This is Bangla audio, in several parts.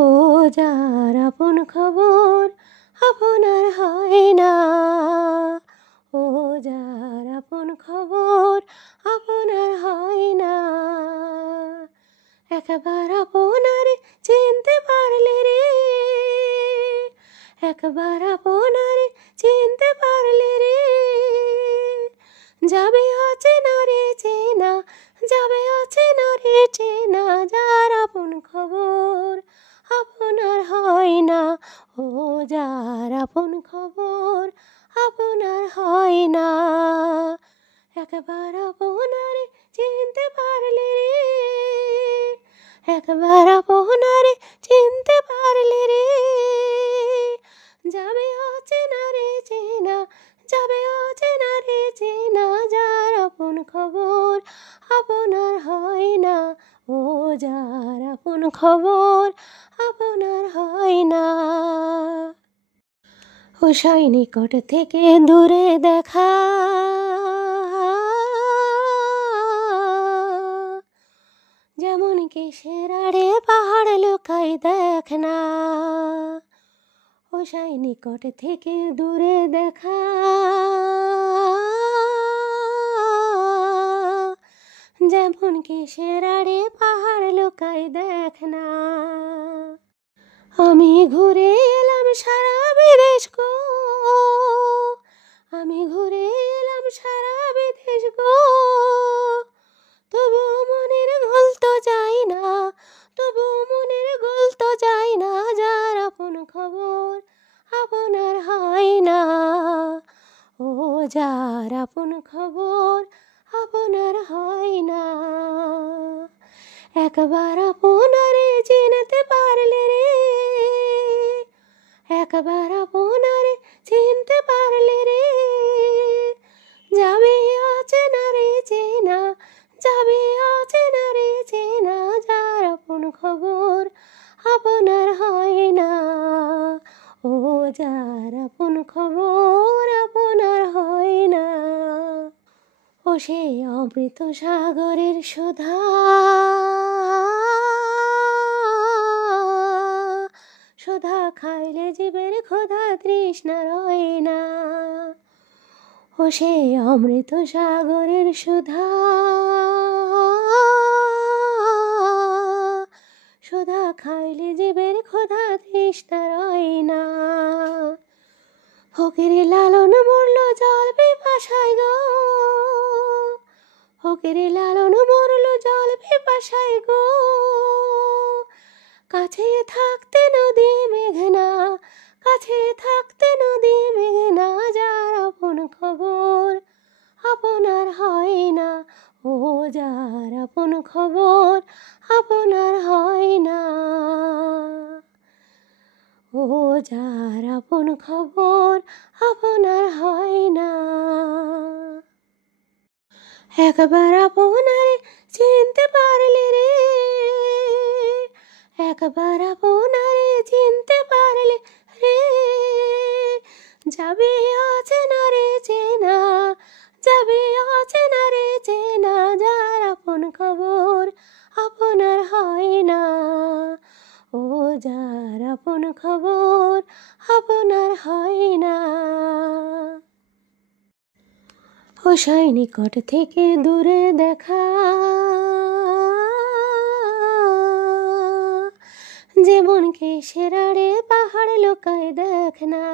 ও যার আপন খবর আপনার হয় না, ও যার আপন খবর আপনার হয় না। একবার আপনারে চিনতে পারলে রে, একবার আপনারে চিনতে পারলে রে, যাবে অচেনা রে চেনা, যাবে অচেনা রে চেনা। যার আপন খবর আপনার হয় না, ও যার আপন খবর আপনার হয় না। একবার আপনারে চিনতে পারলে রে, একবার আপনারে চিনতে পারলে রে, যাবে অচেনা রে চেনা, যাবে অচেনা রে চেনা। যার আপন খবর আপনার হয় না, ও যার আপন খবর আপনার হয় না। ও সৈনিকট থেকে দূরে দেখা, যেমন কিসের আড়ে পাহাড় লুকাই দেখ না। ও সৈনিকট থেকে দূরে দেখা, যেমন কিসের আড়ে পাহাড় লুকাই দেখ না। আমি ঘুরে এলাম সারা বিদেশ গো, আমি ঘুরে এলাম সারা বিদেশ গো, তবু মনের গোল তো যাই না, তবু মনের গোল তো যাই না। যার আপন খবর আপনার হয় না, ও যার আপন খবর আপনার হয় না। একবার আপনারে চিনতে পারলে রে, একবার আপনারে চিনতে পারলে রে, যাবে অচেনা রে চেনা, যাবে অচেনা রে চেনা। যার আপন খবর আপনার হয় না, ও যার আপন খবর আপনার হয় না। ও সে অমৃত সাগরের সুধা, সুধা খাইলে জীবের ক্ষুধা তৃষ্ণা রয় না। ও সে অমৃত সাগরের সুধা, সুধা খাইলে জীবের ক্ষুধা তৃষ্ণা রয় না। ফকির লালন মরল জল পিপাসায় গো, ফকির লালন মরল জল পিপাসায় গো, কাছে থাকতে নদী মেঘনা, কাছে থাকতে নদী মেঘনা। যার আপন খবর আপনার হয় না, ও যার আপন খবর আপনার হয় না, ও যার আপন খবর আপনার হয় না। একবার আপনারে চিনতে পারলে রে, একবার আপনারে চিনতে পারলে রে, যাবে অচেনা রে চেনা, যাবে অচেনা রে চেনা। যার আপন খবর আপনার হয় না, ও যার আপন খবর আপনার হয় না। ও সৈনিকট থেকে দূরে দেখা, যেমন কিসের আড়ে পাহাড় লুকায় দেখ না।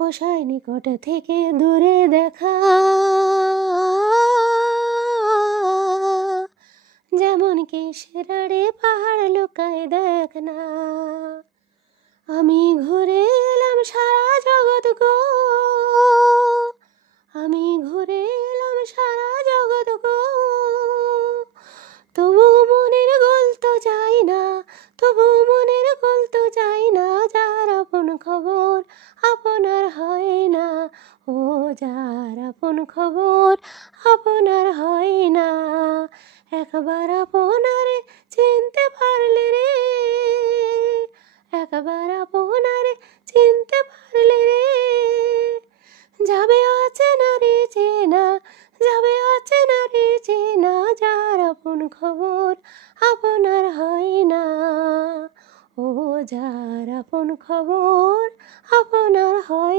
ও সৈনিকট থেকে দূরে দেখা, যেমন কিসের আড়ে পাহাড় লুকায় দেখ না। আমি ঘুরে এলাম সারা জগৎ গো, আমি ঘুরে এলাম সারা জগৎ গো, তবু মনের গোল তো যাই না, তবু মনের গোল তো যাই না। যার আপন খবর আপনার হয় না, ও যার আপন খবর আপনার হয় না। একবার আপনারে চিনতে পারলে রে, একবার আপনারে চিনতে পারলে রে, যাবে অচেনা রে চেনা, যাবে অচেনা রে চেনা। যার আপন খবর আপনার হয় না, যার আপন খবর আপনার হয়